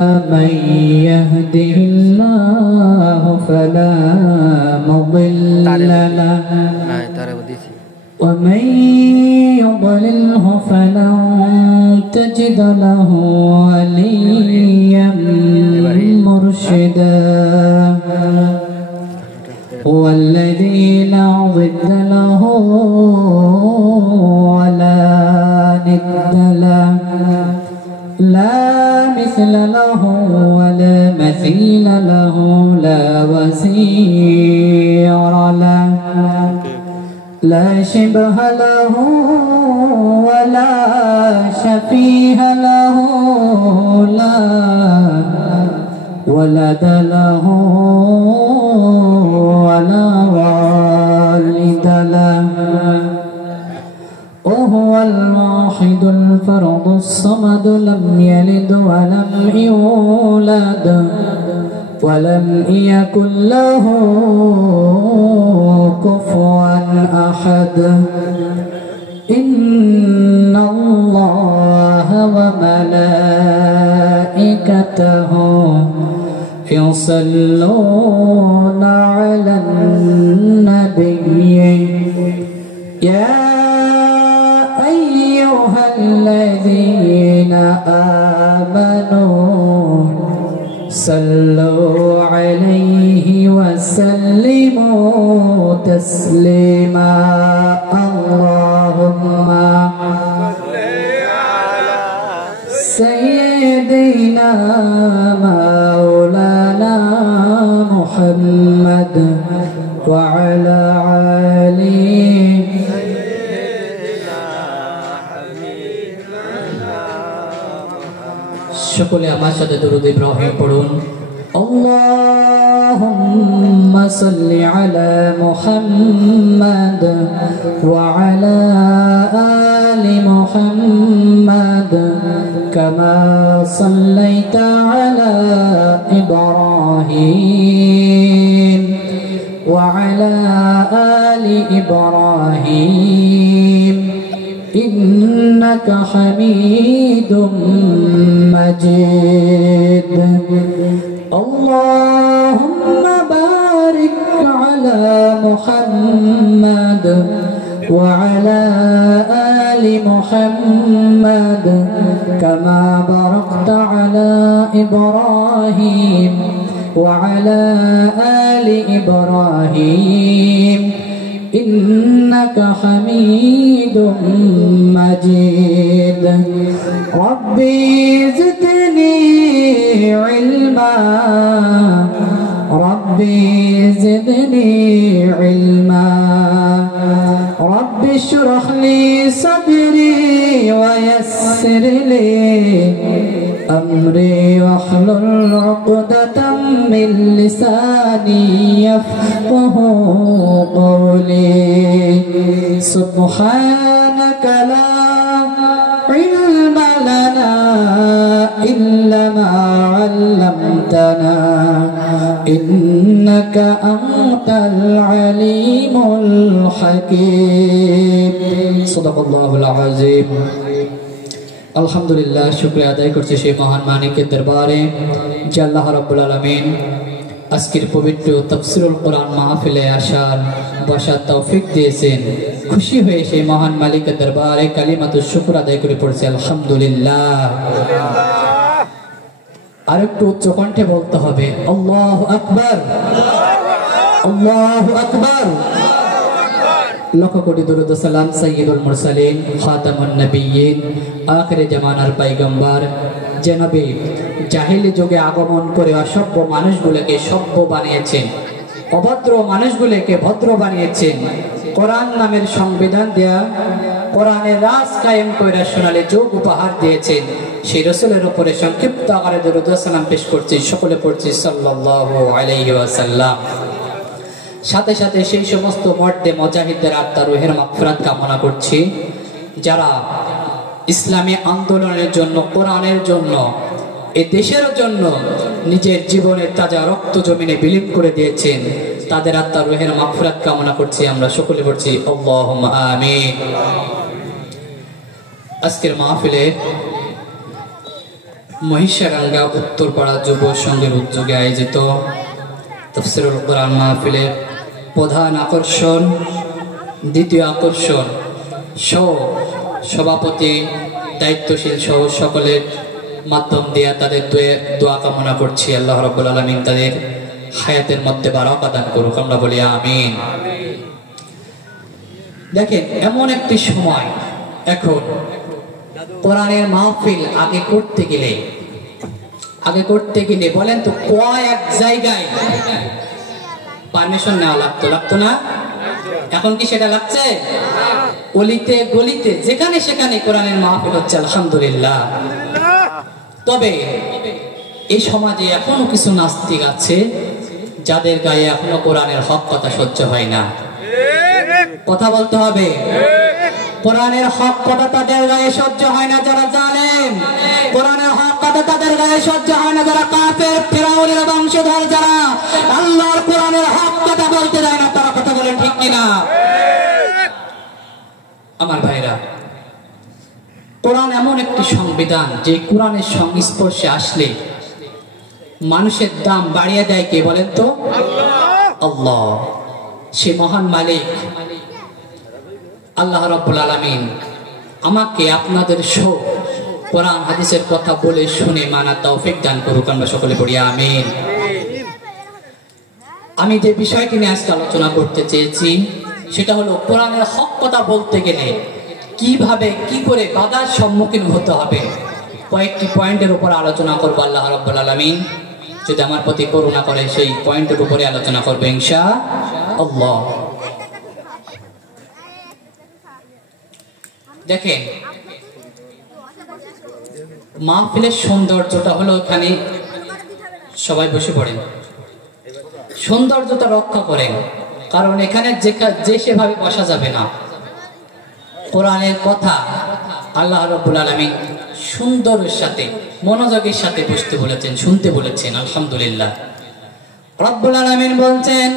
من يهده الله فلا مضل له ومن يضلله فلن تجد له وليا مرشدا هو الذي لا ضد له ولا ند له لا مثل له ولا مثيل له لا وزير له لا شبه له ولا شفيه له لا ولد له ولا والد له وهو الواحد الفرد الصمد لم يلد ولم يولد ولم يكن له كفوا أحد إن الله وملائكته يصلون على النبي يا أيها الذين آمنوا صلوا عليه وسلموا تسليما اللهم سيدنا مولانا محمد وعلى آله সকলে আমার সাথে দরুদ ইব্রাহিম পড়ুন اللهم صل على محمد وعلى آل محمد كما صليت على إبراهيم وعلى آل إبراهيم إنك حميد مجيد اللهم بارك على محمد وعلى آل محمد كما باركت على إبراهيم وعلى آل إبراهيم إنك حميد مجيد ربي زدني علما ربي زدني علما ربي اشرح لي صدري ويسر لي أمري واحلل عقدة من لساني يفقه قولي سبحانك لا علم لنا إلا ما علمتنا إنك أنت العليم الحكيم صدق الله العظيم আলহামদুলিল্লাহ শুকরিয়া আদায় করছি সেই মহান মালিকের দরবারে যে আল্লাহ রাব্বুল আলামিন আজকের পবিত্র তাফসীরুল কোরআন মাহফিলে আসার বসার তৌফিক দিয়েছেন খুশি হয়ে সেই মহান মালিকের দরবারে কালিমাতুশ শুকর আদায় করে পড়ছি আলহামদুলিল্লাহ আরেকটু উচ্চ কণ্ঠে বলতে হবে আল্লাহু আকবার আল্লাহু আকবার লক্ষ কোটি দরুদ ও সালাম সাইয়্যিদুল মুরসালিন খাতামুন নবিয়্যিন আখিরে জামানার পয়গম্বর যে নবী জাহেলি যুগে আগমন করে অসভ্য মানুষগুলোকে সভ্য বানিয়েছেন অভদ্র মানুষগুলোকে ভদ্র বানিয়েছেন কোরআন নামের সংবিধান দেয়া কোরআনের রাজ কায়েম করে সোনালী যুগ উপহার দিয়েছেন সেই রাসূলের উপরে সংক্ষিপ্ত আকারে দরুদ ও সালাম পেশ করছি সকলে পড়ছি সাল্লাল্লাহু আলাইহি ওয়াসাল্লাম সাথে সাথে সেই সমস্ত মর্দে মুজাহিদদের আত্মার রূহের মাগফিরাত কামনা করছি যারা ইসলামী আন্দোলনের জন্য কোরআনের জন্য এই দেশের জন্য নিজের জীবনের তাজা রক্ত জমিনে বিলীন করে দিয়েছেন তাদের আত্মার রূহের মাগফিরাত কামনা করছি আমরা সকলে পড়ছি আল্লাহুম্মা আমিন আজকের মাহফিলে মহিষাডাঙ্গা উত্তরপাড়া যুব সংঘের উদ্যোগে আয়োজিত তাফসীরুল কোরআন মাহফিলের প্রধান আকর্ষণ, দ্বিতীয় আকর্ষণ সহ সভাপতি, দায়িত্বশীল সহ সকলের মাধ্যম দিয়ে তাদের দোয়া কামনা করছি। আল্লাহ রাব্বুল আলামিন তাদের হায়াতের মধ্যে বারাকা দান করুক, আমরা বলি আমিন। দেখেন, এমন একটি সময় এখন কোরআনের মাহফিল আগে করতে গেলে বলেন তো কয়েক জায়গায় পারমিশন নেওয়া লাগতো না? এখন কি সেটা লাগছে? অলিতে গলিতে যেখানে সেখানে কোরআনের মাহফিল হচ্ছে, আলহামদুলিল্লাহ। তবে এই সমাজে এখনো কিছু নাস্তিক আছে যাদের গায়ে এখনো কোরআনের হক কথা সহ্য হয় না। কথা বলতে হবে, কোরআনের হক কথা তাদের গায়ে সহ্য হয় না যারা জালেম, কোরআনের হক কথা তাদের গায়ে সহ্য হয় না যারা কাফের, ফিরাউনের বংশধর, যারা আল্লাহর কোরআনের হক কথা বলতে যায় না। তারা কথা বলে ঠিক কিনা? আমার ভাইরা, কোরআন এমন একটি সংবিধান যে কোরআনের সংস্পর্শে আসলে মানুষের দাম বাড়িয়ে দেয় কে বলেন তো? আল্লাহ। সে মহান মালিক আল্লাহ রাব্বুল আলামিন আমাকে আপনাদের সহ কোরআন হাদিসের কথা বলে শুনে মানা তৌফিক দান করুক, আমরা সকলে পড়ি আমিন। আমি যে বিষয়টি নিয়ে আজকে আলোচনা করতে চেয়েছি সেটা হলো কোরআনের হক কথা বলতে গেলে কিভাবে কি করে বাধার সম্মুখীন হতে হবে। কয়েকটি পয়েন্টের উপর আলোচনা করবো। আল্লাহ রাব্বুল আলামিন যদি আমার প্রতি করুণা করে সেই পয়েন্টের উপরে আলোচনা করবে ইনশাআল্লাহ। দেখেন, মাহফিলের সৌন্দর্যটা হলো এখানে সবাই বসে পড়েন, সৌন্দর্যটা রক্ষা করেন, কারণ এখানে যে সেভাবে বসা যাবে না। কোরআনের কথা আল্লাহ রাব্বুল আলামিন সুন্দরের সাথে মনোযোগের সাথে বসতে বলেছেন, শুনতে বলেছেন। আলহামদুলিল্লাহ। রব্বুল আলামিন বলছেন,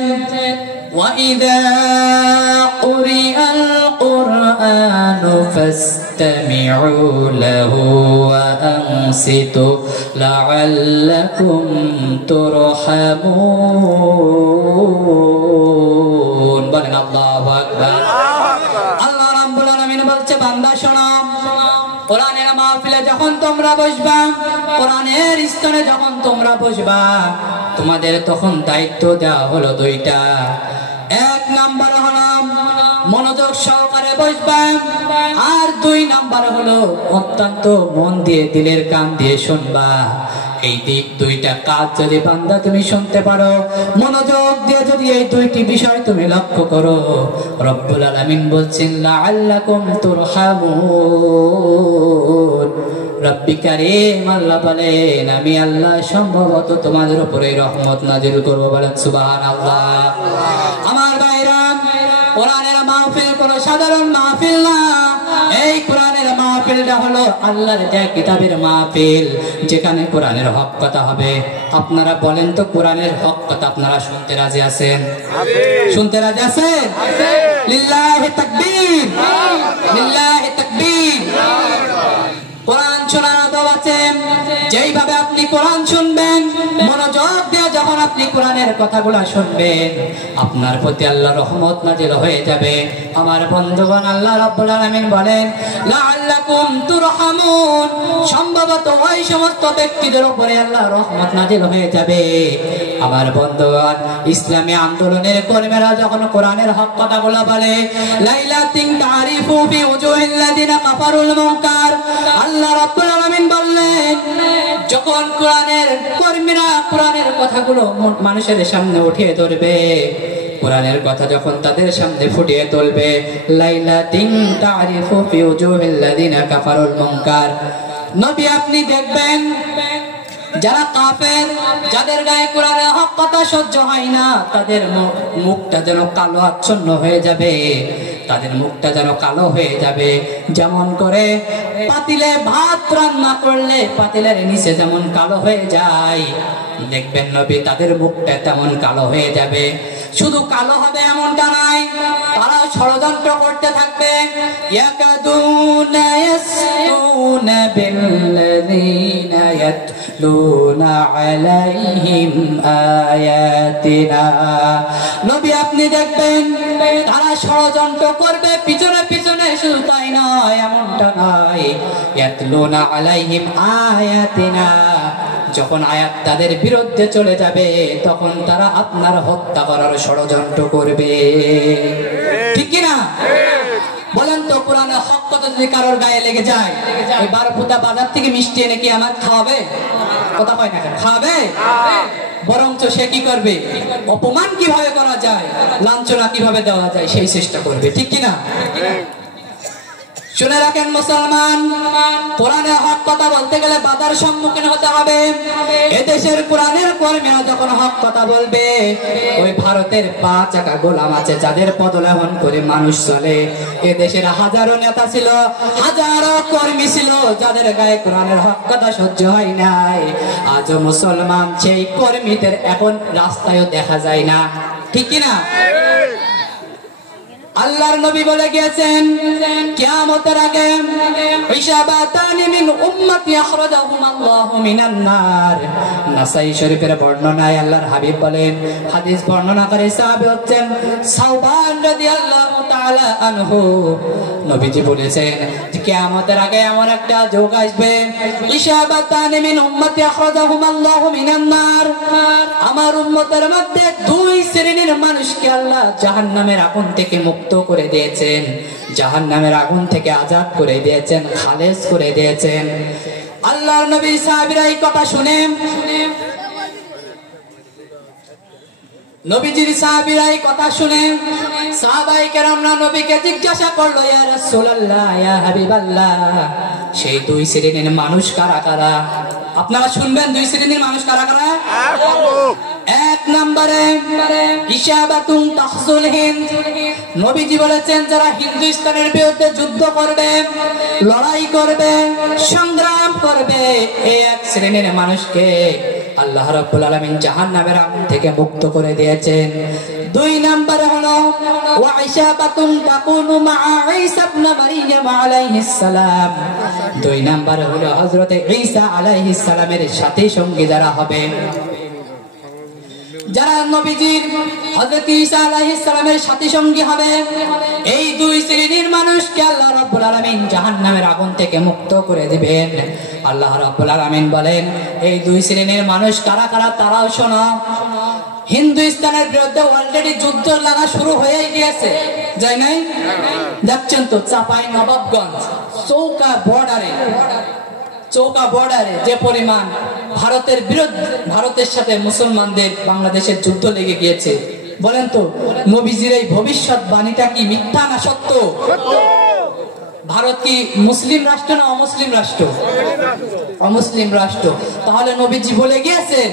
وَإِذَا قُرِئَ الْقُرْآنُ فَاسْتَمِعُوا لَهُ وَأَنصِتُوا لَعَلَّكُمْ تُرْحَمُونَ। বলেন আল্লাহু আকবার। আল্লাহ রাব্বুল আলামিন বলছে, বান্দা শোনো, কোরআনের মাহফিলে যখন তোমরা বসবা, কোরআনের স্থানে যখন তোমরা বসবা, তোমাদের তখন দায়িত্ব দেওয়া হলো দুইটা। এক নাম্বার হলো মনোযোগ সহকারে বসবা, আর দুই নাম্বার হলো অত্যন্ত মন দিয়ে, দিলের কান দিয়ে শুনবা। এই দিক দুইটা কাজ যদি বান্দা তুমি শুনতে পারো, মনোযোগ দিয়ে যদি এই দুইটি বিষয় তুমি লক্ষ্য করো, রব্বুল আলামিন বলছেন লাআল্লাকুম তুরহামুন। রব্বি কারীম আল্লাহ বলেন, আমি আল্লাহ সম্ভবত তোমাদের উপরে রহমত নাজিল করব। বলেন সুবহানাল্লাহ। আমার ভাইরা, কোরআনের মাহফিল কোনো সাধারণ মাহফিল না। এই কোরআনের মাহফিলটা হলো আল্লাহর যে কিতাবের মাহফিল, যেখানে কোরআনের হক কথা হবে। আপনারা বলেন তো, কোরআনের হক কথা আপনারা শুনতে রাজি আছেন? শুনতে রাজি আছেন? লিল্লাহি তাকবীর, লিল্লাহি তাকবীর। কোরআন শোনার আদব আছে। যেইভাবে আপনি কোরআন শুনবেন, মনোযোগ দিয়ে যখন আপনি কোরআনের কথাগুলো শুনবেন, আপনার প্রতি আল্লাহর রহমত নাজিল হয়ে যাবে। আমার বন্ধুগণ, আল্লাহ রাব্বুল আলামিন বলেন লাআল্লাকুম তুরহামুন। সম্ভবত ওই সমস্ত ব্যক্তিদের উপরে আল্লাহর রহমত নাজিল হয়ে যাবে। আমার বন্ধুগণ, ইসলামী আন্দোলনের কর্মীরা যখন কোরআনের হক কথাগুলো বলে, লাইলাতিন তারিফু ফি উজুহিল্লাযিনা কাফারুল মুনকার, আল্লাহ রাব্বুল আলামিন বললেন, যখন কোরআনের কর্মীরা কোরআনের কথাগুলো মানুষের সামনে উঠিয়ে ধরবে, কোরআনের কথা যখন তাদের সামনে ফুটিয়ে তুলবে, লাইলাতিন তারিফু ফি উজুহিল্লাযিনা কাফারুল মুনকার, নবী আপনি দেখবেন যারা কাফের, যাদের গায়ে কোরআনের হক কথা সহ্য হয় না, তাদের মুখটা যেন কালো আচ্ছন্ন হয়ে যাবে। তাদের মুখটা যেন কালো হয়ে যাবে। যেমন করে পাতিলে ভাত রান্না করলে পাতিলের নিচে যেমন কালো হয়ে যায়, দেখবেন নবী তাদের মুখটা তেমন কালো হয়ে যাবে। শুধু কালো হবে এমনটা নয়, তারা ষড়যন্ত্র করতে থাকবে। ইয়াকাদুনা ইয়াসতুনা বিল্লাযীনা ইয়াতলুনা আলাইহিম আয়াতিনা। নবী আপনি দেখবেন তারা ষড়যন্ত্র করবে পিছনে পিছনে, শুধু তাই নয়, এমনটা নয়, ইয়াতলুনা আলাইহিম আয়াতিনা, যখন আয়াত তাদের বিরুদ্ধে চলে যাবে তখন তারা আপনার হত্যা করার ষড়যন্ত্র করবে। ঠিক কিনা বলেন তো? কোরআনের হক কথা যদি কারোর গায়ে লেগে যায়, এই 12 ফুটা বাজার থেকে মিষ্টি এনে কি আমার খাওয়াবে? কথা হয় না, খাওয়াবে? বরঞ্চ সে কি করবে? অপমান কিভাবে করা যায়, লাঞ্ছনা কিভাবে দেওয়া যায় সেই চেষ্টা করবে। ঠিক কিনা? শুনে রাখেন মুসলমান, কোরআনের হক কথা বলতে গেলে বাধার সম্মুখীন হতে হবে। এদেশের কোরআনের কর্মীরা যখন হক কথা বলবে, ওই ভারতের 5 চাকা গোলাম আছে যাদের পদলেহন করে মানুষ চলে। এদেশের হাজারো নেতা ছিল, হাজারো কর্মী ছিল যাদের গায়ে কোরআনের হক কথা সহ্য হয় নাই। আজও মুসলমান সেই কর্মীদের এখন রাস্তায়ও দেখা যায় না। ঠিক কিনা? আল্লাহর নবী বলে গিয়েছেন কিয়ামতের আগে ইশাবাতানি মিন উম্মতি আখরাজাহুম আল্লাহু মিনান নার। নাসাই শরীফের বর্ণনায় আল্লাহর হাবিব বলেন, হাদিস বর্ণনাকারী সাহাবী হচ্ছেন সাওবান রাদিয়াল্লাহু তাআলা আনহু। নবীজি বলেছেন যে কিয়ামতের আগে এমন একটা যুগ আসবে, ইশাবাতানি মিন উম্মতি আখরাজাহুম আল্লাহু মিনান নার, আমার উম্মতের মধ্যে 2 শ্রেণীর মানুষকে আল্লাহ জাহান্নামের আগুন থেকে মুক্ত করে দিয়েছেন, জাহান্নামের আগুন থেকে আজাদ করে দিয়েছেন, খালেস করে দিয়েছেন। আল্লাহর নবী সাহাবীরা এই কথা শুনে, নবীজির সাহাবীরা এই কথা শুনে সাহাবায়ে কেরামরা নবীকে জিজ্ঞাসা করলো, ইয়া রাসূলুল্লাহ, ইয়া হাবিবাল্লাহ, সেই 2 শ্রেণীর মানুষ কারা কারা? আপনারা শুনবেন 2 শ্রেণীর মানুষ কারা কারা? 1 নম্বরে ইশাবাতুন তাহজুল হিন্দ। নবীজি বলেছেন যারা হিন্দুস্তানের বিরুদ্ধে যুদ্ধ করবে, লড়াই করবে, সংগ্রাম করবে, এই 1 শ্রেণীর মানুষকে আল্লাহ রাব্বুল আলামিন জাহান্নামের আগুন থেকে মুক্ত করে দিয়েছেন। 2 নম্বরে হলো ওয়া ইশাবাতুন তাকুনু মা'a ঈসা ইবনে মারইয়াম আলাইহিস সালাম। 2 নম্বরে হলো হযরত ঈসা আলাইহিস সালামের সাথী সঙ্গী যারা হবে, যারা নবীজির হযরত ঈসা আলাইহিস সালামের সাথী সঙ্গী হবে, এই 2 শ্রেণীর মানুষকে আল্লাহ রাব্বুল আলামিন জাহান্নামের আগুন থেকে মুক্ত করে দিবেন। আল্লাহ রাব্বুল আলামিন বলেন এই 2 শ্রেণীর মানুষ কারা কারা তারাও শোনো। হিন্দুস্তানের বিরুদ্ধে অলরেডি যুদ্ধ লাগা শুরু হয়ে গিয়েছে, যাই নাই? যাচ্ছেন তো চাপাই নবাবগঞ্জ চৌকা বর্ডারে যে পরিমাণ ভারতের বিরুদ্ধে, ভারতের সাথে মুসলমানদের বাংলাদেশের যুদ্ধ লেগে গিয়েছে, বলেন তো নবীজির এই ভবিষ্যৎবাণীটা কি মিথ্যা না সত্য? ভারত কি মুসলিম রাষ্ট্র না অমুসলিম রাষ্ট্র? অমুসলিম রাষ্ট্র। তাহলে নবীজি বলে গিয়েছেন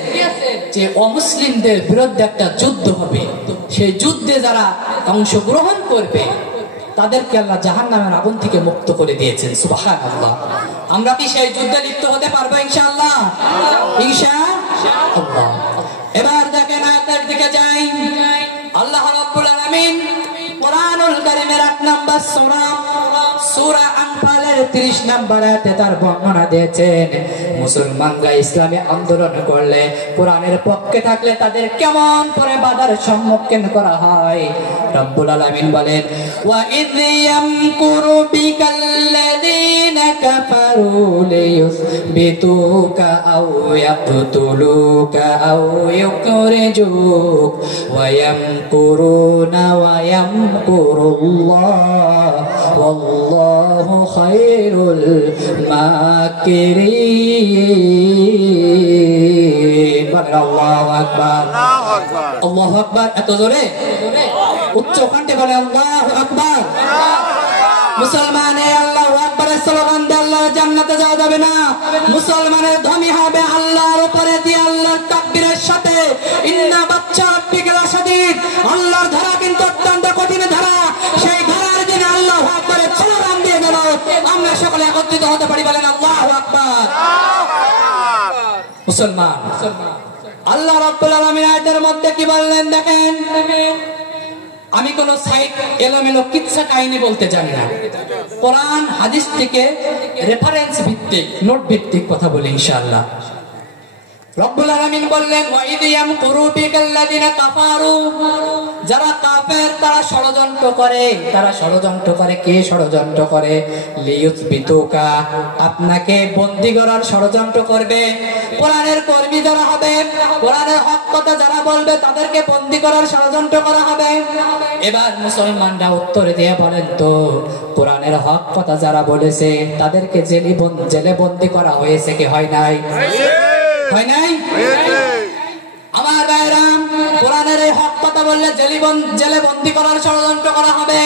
যে অমুসলিমদের বিরুদ্ধে একটা যুদ্ধ হবে, সেই যুদ্ধে যারা অংশগ্রহণ করবে তাদেরকে আল্লাহ জাহান্নামের আগুন থেকে মুক্ত করে দিয়েছেন। সুবহানাল্লাহ। আমরা কি সেই যুদ্ধে লিপ্ত হতে পারবো ইনশাআল্লাহ? ইনশাআল্লাহ। এবার দেখেন আয়াতের দিকে যাই। আল্লাহ রাব্বুল আলামিন কোরআনুল কারীমের 8 নম্বর সূরা আনফালের 30 নম্বর আয়াতে তার বর্ণনা দিয়েছেন মুসলমানরা ইসলামী আন্দোলন করলে, কোরআনের পক্ষে থাকলে তাদের কেমন করে বাধার সম্মুখীন করা হয়। রব্বুল আলামিন বলেন ওয়া ইয ইয়ামকুরু বিকাল্লাযীনা কাফারু লিয়ুসবিতুকা আও ইয়াকতুলুকা আও ইউখরিজুক ওয়া ইয়ামকুরুনা ওয়া ইয়ামকুরুল্লাহ ওয়াল্লাহু খায়রুল মাকিরিন। আল্লাহু আকবার, আল্লাহু আকবার। এত জোরে উচ্চ কণ্ঠে বলে আল্লাহু আকবার। মুসলমানে আল্লাহু আকবারের স্লোগান দিয়ে আল্লাহর জান্নাতে যাওয়া যাবে না। মুসলমানের ধনী হবে আল্লাহর উপরে দিয়ে আল্লাহর তাকবীরের সাথে। ইন্না বাচ্চা রাব্বিকা লাশাদীদ। আল্লাহর ধারা কিন্তু অত্যন্ত কঠিন ধারা। সেই ধারার যে আমরা সকলে একত্রিত হতে পারি, বলেন আল্লাহু আকবার। মুসলমান, আল্লাহ রাব্বুল আলামিন আয়াতের মধ্যে কি বললেন দেখেন, আমি কোন সাইড এলোমেলো কিচ্ছা কাহিনী বলতে জানি না, কোরআন হাদিস থেকে রেফারেন্স ভিত্তিক নোট ভিত্তিক কথা বলি ইনশাআল্লাহ। রব্বুল আলামিন বললেন ওয়াইদ ইয়ামকুরু বিকাল্লাযিনা কাফারু, যারা কাফের তারা ষড়যন্ত্র করে, কে ষড়যন্ত্র করে? লিয়ুসবিতুকা, আপনাকে বন্দী করার ষড়যন্ত্র করবে। কোরআনের কর্মী যারা হবে, কোরআনের হক কথা যারা বলবে তাদেরকে বন্দী করার ষড়যন্ত্র করা হবে। এবার মুসলমানরা উত্তর দিয়ে বলেন তো, কোরআনের হক কথা যারা বলেছে তাদেরকে জেলে বন্দী করা হয়েছে কি হয় নাই? হয় নাই? আমার ভাইরা, কোরআনের এই হক কথা বললে জেলে বন্দী করার ষড়যন্ত্র করা হবে।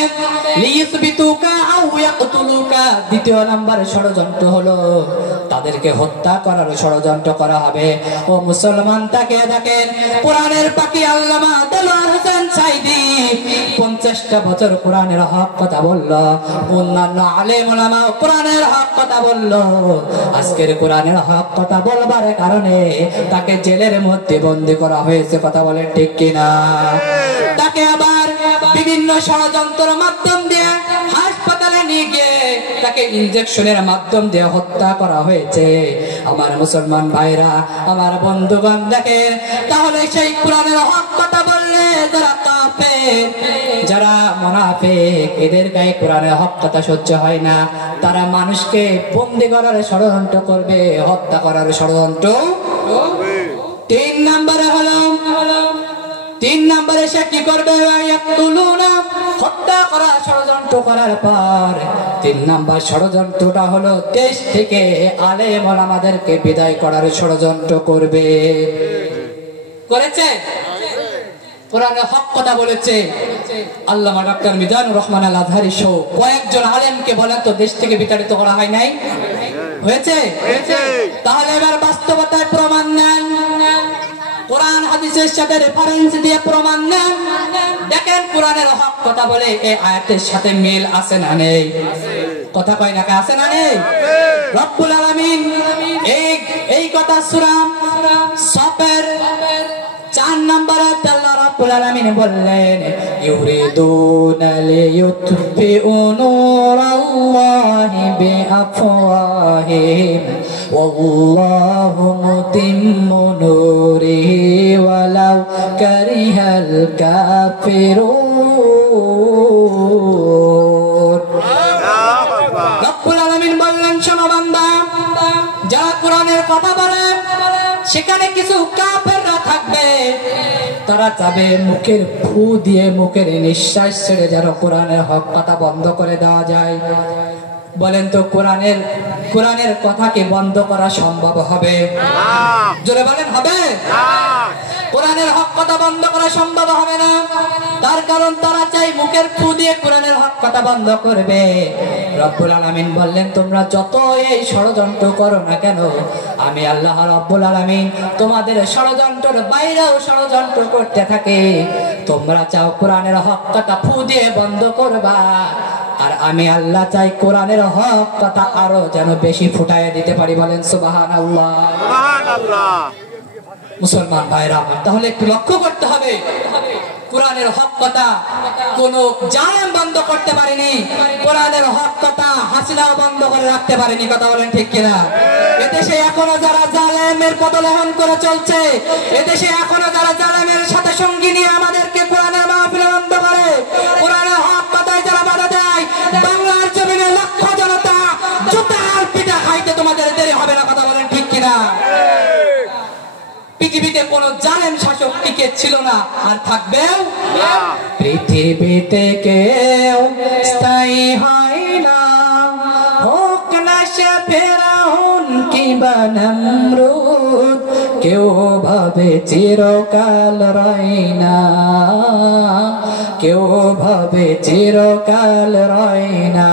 লিইসবিতুকা আও ইয়াকতুলুকা, দ্বিতীয় নম্বরের ষড়যন্ত্র হলো তাদেরকে হত্যা করার ষড়যন্ত্র করা হবে। ও মুসলমান, তাকে দেখেন কোরআনের পাখি আল্লামা দেলোয়ার হোসেন সাইদি 50টা বছর কোরআনের হক কথা বলল, অন্যান্য আলেম ওলামা কোরআনের হক কথা বলল। আজকের কোরআনের হক কথা বলবার কারণে তাকে জেলের মধ্যে বন্দী করা হয়েছে, কথা বলেন ঠিক কিনা? তাকে আবার বিভিন্ন ষড়যন্ত্রের মাধ্যম দিয়ে হাসপাতালে নিয়ে গিয়ে তাকে ইনজেকশনের মাধ্যম দিয়ে হত্যা করা হয়েছে। আমার মুসলমান ভাইরা, আমার বন্ধুগণ, দেখেন তাহলে সেই কোরআনের হক কথা বললে যারা কাফের, যারা মুনাফিক, এদের গায়ে কোরআনের হক কথা সহ্য হয় না, তারা মানুষকে বন্দী করার ষড়যন্ত্র করবে, হত্যা করার ষড়যন্ত্র। তিন নম্বরে সে কি করবে? হত্যা করা ষড়যন্ত্র করার পর 3 নম্বর ষড়যন্ত্রটা হলো দেশ থেকে আলেম ওলামাদেরকে বিদায় করার ষড়যন্ত্র করবে। করেছে? কোরআনে হক কথা বলেছে আল্লামা ডক্টর মিজানুর রহমান আল আজহারী সহ কয়েকজন আলেমকে বলেন তো দেশ থেকে বিতাড়িত করা হয় নাই? হয়েছে? তাহলে এবার বাস্তবতায় প্রমাণ নেন, কোরআন হাদিসের সাথে রেফারেন্স দিয়ে প্রমাণ নেন। দেখেন কোরআনের হক কথা বলে এই আয়াতের সাথে মিল আছে না নেই? কথা কয় না, আছে না নেই? রব্বুল আলামিন এই কথা সূরা সফের 4 নম্বরে আল্লাহ রাব্বুল আলামিন বললেন ইউরিদুনা লিয়ুতফিউ নূরাল্লাহি বিআফওয়াহিহিম ওয়াল্লাহু মুতিম্মু নূরিহি ওয়ালাউ কারিহাল কাফিরুন। রব্বুল আলামিন বললেন শোনো বান্দা, যারা কোরআনের কথা বলে সেখানে কিছু কাফেররা থাকবে, তারা চাবে মুখের ফু দিয়ে মুখের নিঃশ্বাস ছেড়ে যেন কোরআনের হক কথা বন্ধ করে দেওয়া যায়। বলেন তো কোরআনের কথা কি বন্ধ করা সম্ভব হবে? জোরে বলেন, হবে? কোরআনের হক কথা বন্ধ করা সম্ভব হবে না। তার কারণ তারা চাই মুখের ফু দিয়ে কোরআনের হক কথা বন্ধ করবে। রব্বুল আলামিন বললেন তোমরা যত এই ষড়যন্ত্র করো না কেন, আমি আল্লাহ রব্বুল আলামিন তোমাদের ষড়যন্ত্রের বাইরেও ষড়যন্ত্র করতে থাকে। তোমরা চাও কোরআনের হক কথা ফু দিয়ে বন্ধ করবা, আর আমি আল্লাহ চাই কোরআনের হক কথা আরো যেন বেশি ফুটাইয়া দিতে পারি। বলেন সুবহানাল্লাহ, সুবহানাল্লাহ। মুসলমান ভাইরা, তাহলে একটু লক্ষ্য করতে হবে, কোরআনের হক কথা কোন জালেম বন্ধ করতে পারেনি, কোরআনের হক কথা হাসিনাও বন্ধ করে রাখতে পারেনি। কথা বলেন ঠিক কিনা? এদেশে এখনো যারা জালেমের পদলেহন করে চলছে, এদেশে এখনো যারা জালেমের সাথে সঙ্গী নিয়ে আমাদেরকে কোরআনের মাহফিল বন্ধ করে, কোরআনের হক কথায় যারা বাধা দেয়, বাংলার জমিনে লক্ষ জনতা জুতার পিঠা খাইতে তোমাদের দেরি হবে না। কথা বলেন ঠিক কিনা? পৃথিবীতে কোন জালেম শাসক টিকে ছিল না, আর থাকবেও না। পৃথিবীতে কেউ স্থায়ী হয় না, হোক না সে ফেরাউন কিংবা নমরুদ, কেউ ভাবে চিরকাল রয় না, কেউ ভাবে চিরকাল রয় না।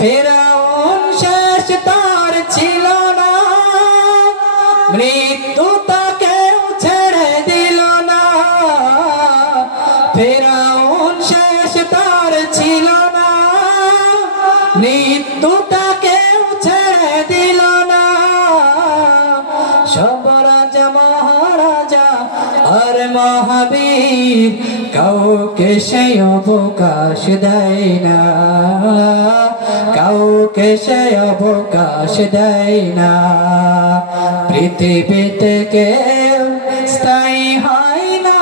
ফেরাউন শেষ তার ছিল না, মৃত্যু তাকেও ছেড়ে দিল না। ফেরাউন শেষ তার ছিল না, মৃত্যু রাজা মহারাজা আর মহাবীর কাউকে সে অবকাশ দেয় না, কাউকে সে অবকাশ দেয় না। পৃথিবীতে কেউ স্থায়ী হয় না,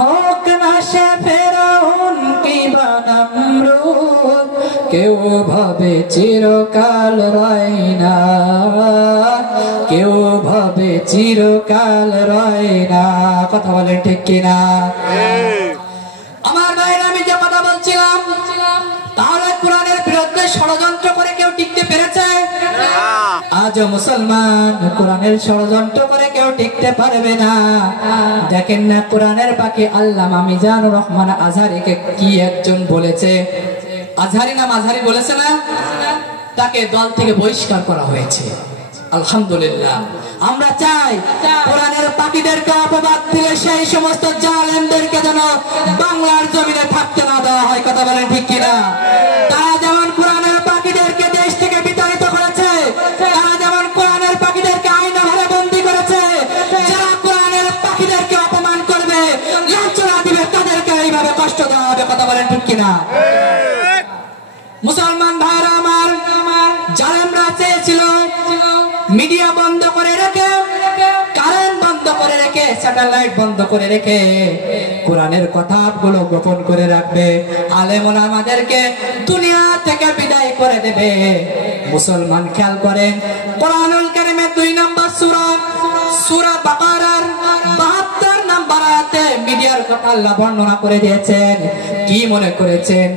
হোক না সে ফেরাউন কিংবা নমরুদ, কেউ ভাবে চিরকাল রয় না, কেউ ভাবে চিরকাল রয় না। কথা বলেন ঠিক কিনা? আমার ভাইরা, আমি যে কথা বলছিলাম, তাহলে কোরআনের বিরুদ্ধে ষড়যন্ত্র করে কেউ টিকতে পেরেছে? আজ মুসলমান কোরআনের ষড়যন্ত্র করে কেউ টিকতে পারবে না। দেখেন না কোরআনের পাখি আল্লামা মিজানুর রহমান আজহারীকে কি একজন বলেছে, আজহারী নাম আজহারী বলেছে না, তাকে দল থেকে বহিষ্কার করা হয়েছে। আলহামদুলিল্লাহ, আমরা চাই কোরআনের পাখিদেরকে অপবাদ দিলে সেই সমস্ত জালেমদেরকে যেন বাংলার জমিনে থাকতে না দেওয়া হয়। কথা বলেন ঠিক কিনা? তারা যেমন কোরআনের পাখিদেরকে দেশ থেকে বিতাড়িত করেছে, তারা যেমন কোরআনের পাখিদেরকে আয়না ঘরে বন্দী করেছে, যারা কোরআনের পাখিদেরকে অপমান করবে, লাঞ্ছনা দিবে, তাদেরকে এইভাবে কষ্ট দেওয়া হবে। কথা বলেন ঠিক কিনা? মুসলমান ভাইরা আমার, জালেমরা চেয়েছিল মিডিয়া বন্ধ করে রেখে, কারেন্ট বন্ধ করে রেখে, স্যাটেলাইট বন্ধ করে রেখে কোরআনের কথাগুলো গোপন করে রাখবে, আলেম ওলামাদেরকে দুনিয়া থেকে বিদায় করে দেবে। মুসলমান খেয়াল করেন, কোরআনুল কারীমের 2 নম্বর সূরা, সূরা বাকারার 72 নম্বর আয়াতে মিডিয়ার কথা আল্লাহ বর্ণনা করে দিয়েছেন। কি মনে করেছেন?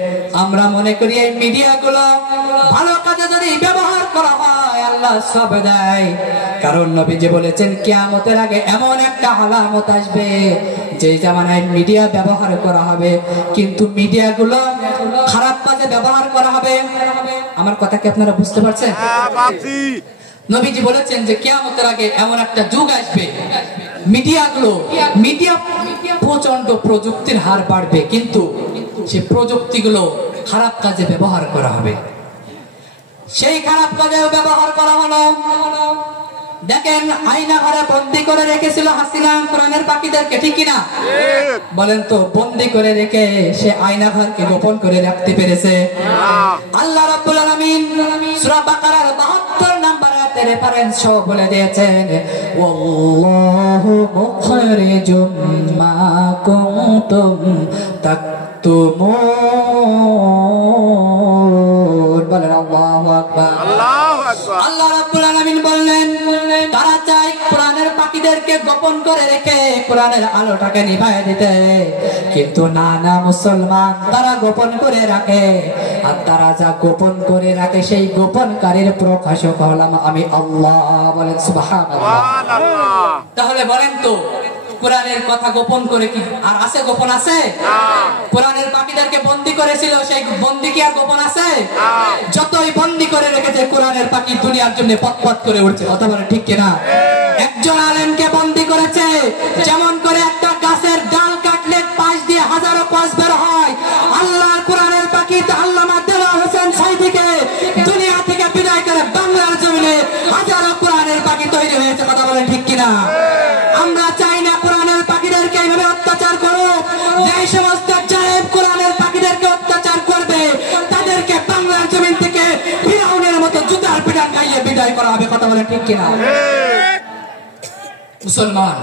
আমরা মনে করি এই মিডিয়াগুলো ভালো কাজে যদি ব্যবহার করা হয় আল্লাহ সব দেয়। কারণ নবীজি বলেছেন কিয়ামতের আগে এমন একটা আলামত আসবে যে জামানায় মিডিয়া ব্যবহার করা হবে, কিন্তু মিডিয়াগুলো খারাপ কাজে ব্যবহার করা হবে। আমার কথা কি আপনারা বুঝতে পারছেন? নবীজি বলেছেন যে কিয়ামতের আগে এমন একটা যুগ আসবে, মিডিয়া প্রচন্ড প্রযুক্তির হার বাড়বে, কিন্তু সে প্রযুক্তিগুলো খারাপ কাজে ব্যবহার করা হবে। সেই খারাপ কাজেও ব্যবহার করা হলো। দেখেন, আয়না ঘরে বন্দি করে রেখেছিল হাসিনা কোরআনের পাখিদেরকে, ঠিক কিনা? বলেন তো, বন্দি করে রেখে সে আয়না ঘরকে গোপন করে রাখতে পেরেছে? আল্লাহ রাব্বুল আলামিন সূরা বাকারার 72 নম্বর আয়াতে রেফারেন্স সহ বলে দিয়েছেন, ওয়াল্লাহু মুখরিজুম মা কুনতুম তাকতুমুন। বলেন আল্লাহু আকবার। আল্লাহ রাব্বুল আলামিন বললেন, তারা চায় কোরআনের পাখিদেরকে গোপন করে রেখে কোরআনের আলোটাকে নিভায়ে দিতে, কিন্তু না না মুসলমান, তারা গোপন করে রাখে। আর তারা যা গোপন করে রাখে সেই গোপনকারীর প্রকাশক হলাম আমি আল্লাহ। বলেন সুবহানাল্লাহ। তাহলে বলেন তো, কোরআনের কথা গোপন করে কি আর আছে? গোপন আছে? কোরআনের পাখিদেরকে বন্দী করেছিল, সেই বন্দী কি আর গোপন আছে? যতই বন্দী করে রেখেছে কোরআনের পাখি দুনিয়ার জন্য পথ করে উঠছে। কথা বলে ঠিক কিনা? একজন আলেমকে বন্দী করেছে, যেমন করে একটা গাছের ডাল কাটলে পাশ দিয়ে হাজারো পাশ বের হয়, আল্লাহর কোরআনের পাখি আল্লামা দেওয়ার হোসেন সাইদিকে দুনিয়া থেকে বিদায় করে বাংলার জমিনে হাজারো কোরআনের পাখি তৈরি হয়েছে। কথা বলে ঠিক কিনা? আমরা চাই না কোরআনের পাখিদেরকে এইভাবে অত্যাচার করো। যে সমস্ত জালেম কোরআনের পাখিদেরকে অত্যাচার করবে তাদেরকে বাংলার জমিন থেকে ফিরাউনের মতো জুতার পিটান খাইয়ে বিদায় করা হবে। কথা বলে ঠিক কিনা? মুসলমান,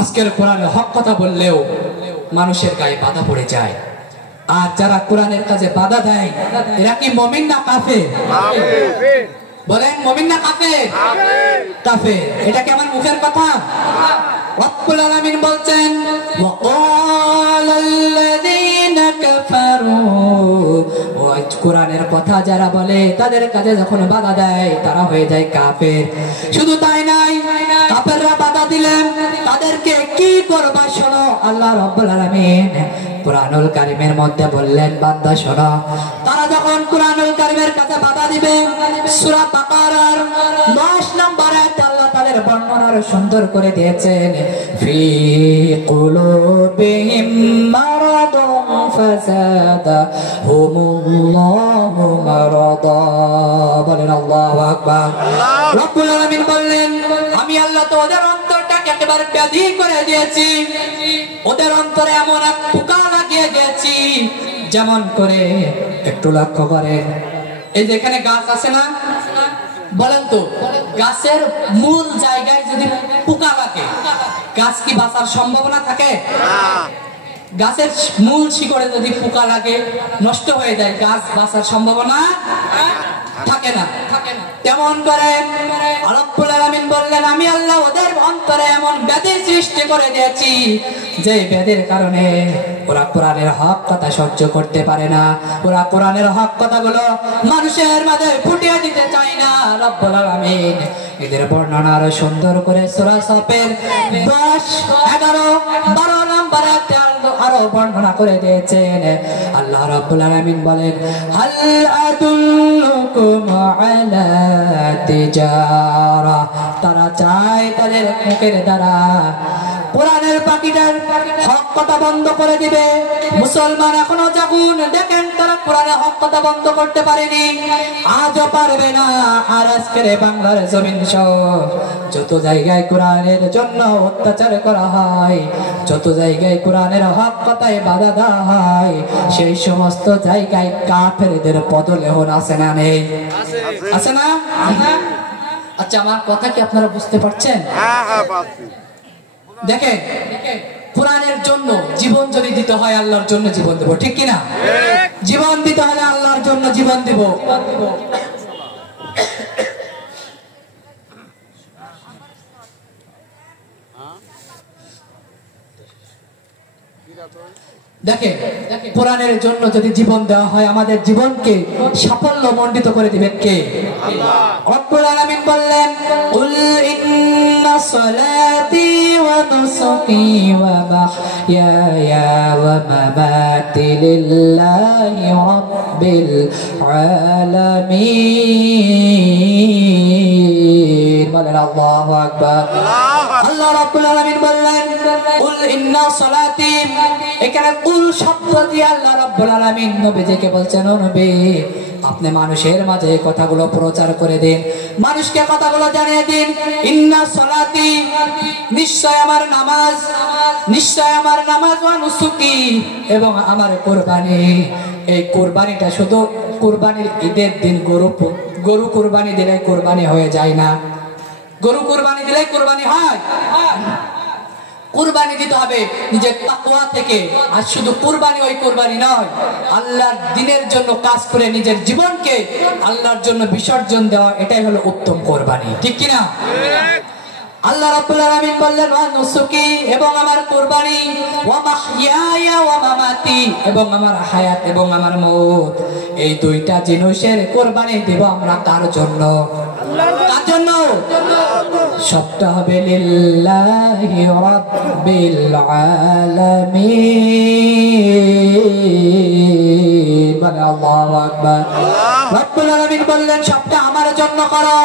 আজকের কোরআনের হক কথা বললেও মানুষের গায়ে বাধা পড়ে যায়। আর যারা কোরআনের কাজে বাধা দেয় এরা কি মুমিন না কাফের? বলেন, মুমিন না কাফের? কাফের। এটা কি আমার মুখের কথা? রব্বুল আলামিন বলছেন, ওয়াকালাল্লাযীনা কাফারু, কোরআনের কথা যারা বলে তাদের কাজে যখন বাধা দেয় তারা হয়ে যায় কাফের। শুধু তাই নয়, কাফেররা বাধা দিলেন তাদেরকে কি করবা শোনো। আল্লাহ রাব্বুল আলামিন কুরআনুল কারীমের মধ্যে বললেন, বান্দা শোনো, তারা যখন কুরআনুল কারীমের কাছে বাধা দিবে, সূরা বাকারার 10 নম্বর আয়াতে আল্লাহ তাদের বর্ণনা সুন্দর করে দিয়েছেন, ফি কুলুবিহিম মারাদুন ফাযাদাহুমুল্লাহু মারাদা। বলেন আল্লাহু আকবার। রব্বুল আলামিন বললেন, আমি আল্লাহ তো ওদের অন্তরটাকে একেবারে ব্যাধি করে দিয়েছি, ওদের অন্তরে এমন এক পোকা লাগিয়ে দিয়েছি, যেমন করে একটু লক্ষ্য করেন, এই যে এখানে গাছ আছে না, বলেন তো গাছের মূল জায়গায় যদি পোকা লাগে, গাছ কি বাঁচার সম্ভাবনা থাকে? গাছের মূল শিকড়ে যদি পোকা লাগে, নষ্ট হয়ে যায়, গাছ বাঁচার সম্ভাবনা থাকে না। তেমন করে রব্বুল আলামিন বললেন, আমি আল্লাহ ওদের অন্তরে এমন ব্যাধি সৃষ্টি করে দিয়েছি, যে ব্যাধির কারণে ওরা কোরআনের হক কথা সহ্য করতে পারে না, ওরা কোরআনের হক কথাগুলো মানুষের মাঝে ফুটিয়ে দিতে চায় না। রব্বুল আলামিন এদের বর্ণনা আরো সুন্দর করে সূরা সাফের 10, 11, 12 নম্বর আরো বর্ণনা করে দিয়েছেন। আল্লাহ রাব্বুল আলামিন বলেন, হাল আদুল্লুকুম আলা তিজারা, তারা চায় তাদের মুখের দ্বারা কোরআনের পাখিটার হক কথা বন্ধ করে দিবে। মুসলমান এখনো জাগুন, দেখেন তারা কোরআনের হক কথা বন্ধ করতে পারেনি, আজও পারবে না। আর আজকের বাংলার জমিন সহ যত জায়গায় কোরআনের জন্য অত্যাচার করা হয়, যত জায়গায় কোরআনের হক কথায় বাধা দেওয়া হয়, সেই সমস্ত জায়গায় কাফেরদের পদলেহন আছে না নেই? আছে না? আচ্ছা, আমার কথা কি আপনারা বুঝতে পারছেন? দেখেন, কোরআনের জন্য জীবন যদি দিতে হয়, আল্লাহর জন্য জীবন দেব, ঠিক কিনা? জীবন দিতে হলে আল্লাহর জন্য জীবন দেব। দেখেন, কোরআনের জন্য যদি জীবন দেওয়া হয়, আমাদের জীবনকে সাফল্য মণ্ডিত করে দিবেন কে? আল্লাহ। রব্বুল আলামিন বললেন, কুল ইন্না সলাতি ওয়া নুসুকি ওয়া মাহইয়ায়া ওয়া মামাতি লিল্লাহি রাব্বিল আলামিন। বলেন আল্লাহু আকবার। আল্লাহ রাব্বুল আলামিন বললেন, কুল ইন্না সলাতি, এখানে কুল শব্দ দিয়ে আল্লাহ রাব্বুল আলামিন নবীজিকে বলছেন, ও নবী, আপনি মানুষের মাঝে কথাগুলো প্রচার করে দিন, মানুষকে কথাগুলো জানিয়ে দিন। ইন্না সলাতি, নিশ্চয় আমার নামাজ, নিশ্চয় আমার নামাজ, ওয়া নুসুকি, এবং আমার কুরবানি। এই কুরবানিটা শুধু কুরবানির ঈদের দিন গরু কুরবানি দিলে কুরবানি হয়ে যায় না, গরু কুরবানি দিলে কুরবানি হয়। কুরবানি দিতে হবে নিজের তাকওয়া থেকে। আর শুধু কুরবানি ওই কুরবানি নয়, আল্লাহর দ্বীনের জন্য কাজ করে নিজের জীবনকে আল্লাহর জন্য বিসর্জন দেওয়া, এটাই হলো উত্তম কুরবানি, ঠিক কিনা? আল্লাহ রাব্বুল আলামিন বললেন, ওয়া নুসুকি, এবং আমার কুরবানি, ওয়া মাহইয়ায়া ওয়া মামাতি, এবং আমার হায়াত এবং আমার মওত, এই দুইটা জিনিসের কুরবানি দেব আমরা কার জন্য? কার জন্য? সবটা হবে লিল্লাহি রাব্বিল আলামিন। বলে আল্লাহু আকবার। রব্বুল আলামিন বললেন, সবটা আমার জন্য করো,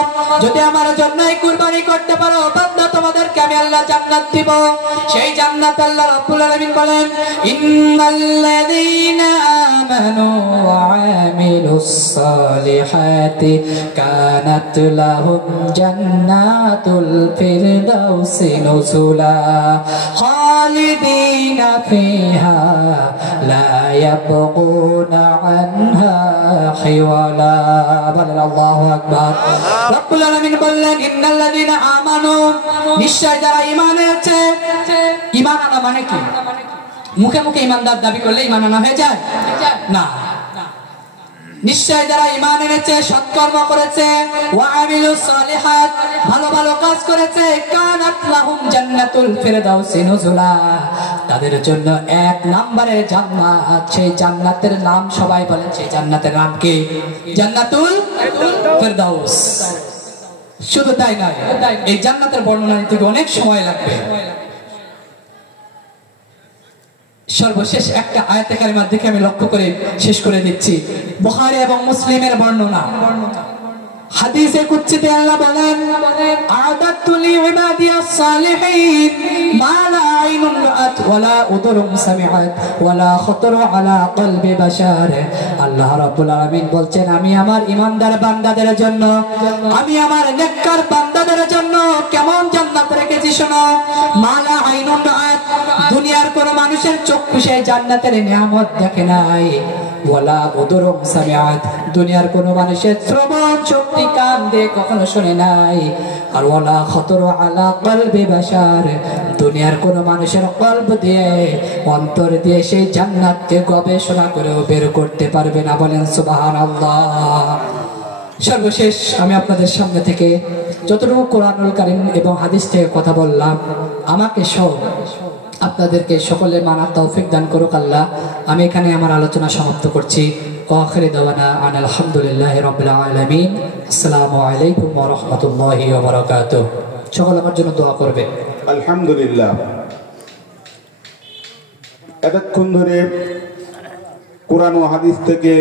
যদি আমার জন্যই কুরবানি করতে পারো বান্দা, তোমাদেরকে আমি আল্লাহ জান্নাত দিব। সেই জান্নাত আল্লাহ রাব্বুল আলামিন বলেন, ইন্নাল্লাযীনা আমানু ওয়া আমিলুস সালিহাতি কানাত লাহুম জান্নাতুল ফিরদাউসি নুজুলা খালিদিনা ফিহা লা ইয়াবগুনা আনহা হিওয়ালা। বলেন আল্লাহু আকবার। রব্বুল আলামিন বললেন, ইন্নাল্লাযীনা আমানু, নিশ্চয় যারা ঈমান এনেছে। ঈমান আনা মানে কি? মুখে মুখে ঈমানদার দাবি করলে ঈমান আনা হয়ে যায় না। নিশ্চয় যারা ঈমান এনেছে, সৎকর্ম করেছে, ওয়া আমিলুস সালিহাত, ভালো ভালো কাজ করেছে, কানাত লাহুম জান্নাতুল ফিরদাউসি নুজুলা, তাদের জন্য এক নম্বরের জান্নাত। সেই জান্নাতের নাম সবাই বলেন, সেই জান্নাতের নাম কি? জান্নাতুল ফিরদাউস। শুধু তাই নয়, এই জান্নাতের বর্ণনা নিতে অনেক সময় লাগবে। সর্বশেষ একটা আয়াতে কারিমা দেখে আমি লক্ষ্য করে শেষ করে দিচ্ছি। বুখারী এবং মুসলিমের বর্ণনা, হাদিসে কুদসিতে আল্লাহ বলেন, আ'দাতু লি ইবাদিয়াস সালিহিন মা লা আইনুন রাআত ওয়ালা উযুরুন সামিআত ওয়ালা খাতারা আলা কলবি বাশার। আল্লাহ রাব্বুল আলামিন বলছেন, আমি আমার ঈমানদার বান্দাদের জন্য, আমি আমার নেককার বান্দাদের জন্য কেমন জান্নাত রেখেছি শোনো। মালা আইনুন রাআত, দুনিয়ার কোন মানুষের চক্ষু সেই জান্নাতের নিয়ামত দেখে নাই। ওয়ালা উযুরুন সামিআত, দুনিয়ার কোন মানুষের শ্রবণ শক্তি কান দিয়ে কখনো শুনে নাই। আর ওয়ালা খাতারা আলা কলবি বাশার, দুনিয়ার কোন মানুষের কলব দিয়ে, অন্তর দিয়ে সেই জান্নাতকে গবেষণা করেও বের করতে পারবে না। বলেন সুবহানাল্লাহ। সর্বশেষ আমি আপনাদের সামনে থেকে যতটুকু কোরআনুল কারীম এবং হাদিস থেকে কথা বললাম, আমাকে সহ আপনাদেরকে সকলে মানার তৌফিক দান করুক আল্লাহ। আমি এখানে আমার আলোচনা সমাপ্ত করছি। আখিরি দাওয়ানা আনিল হামদুলিল্লাহি রাব্বিল আলামিন। আসসালামু আলাইকুম ওয়া রাহমাতুল্লাহি ওয়া বারাকাতুহু। সকলে আমার জন্য দোয়া করবে। আলহামদুলিল্লাহ, এতক্ষণ ধরে কোরআন ও হাদিস থেকে